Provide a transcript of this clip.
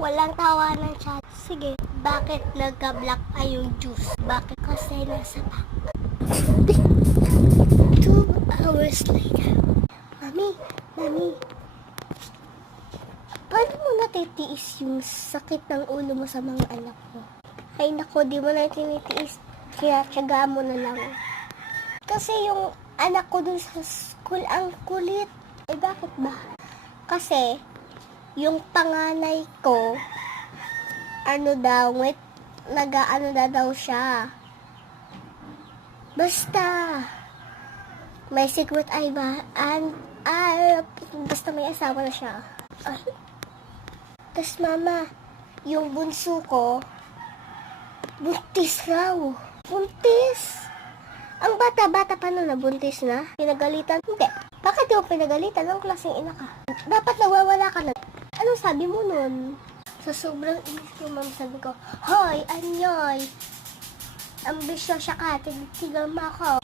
Walang tawanan chat. Sige, bakit nagka-black ay yung juice? Bakit? Kasi nasa pack. 2 hours later. Mami. Paano mo natitiis yung sakit ng ulo mo sa mga anak mo? Ay nako, di mo na tinitiis. Kaya tiyagaan mo na lang. Kasi yung anak ko dun sa school ang kulit. Eh bakit ba? Kasi yung panganay ko, nag-ano daw siya. Basta may secret ay ba? Basta may asawa na siya. Tas mama, yung bunso ko, buntis raw. Buntis! Ang bata-bata pa nun na buntis na. Pinagalitan? Hindi. Bakit di mo pinagalitan? Anong klaseng ina ka? Dapat nawawala ka na. Anong sabi mo nun? Sa sobrang inis ko, ma'am, sabi ko, Hoy, Anyoy! Ambisyosa ka, tigil mo ako.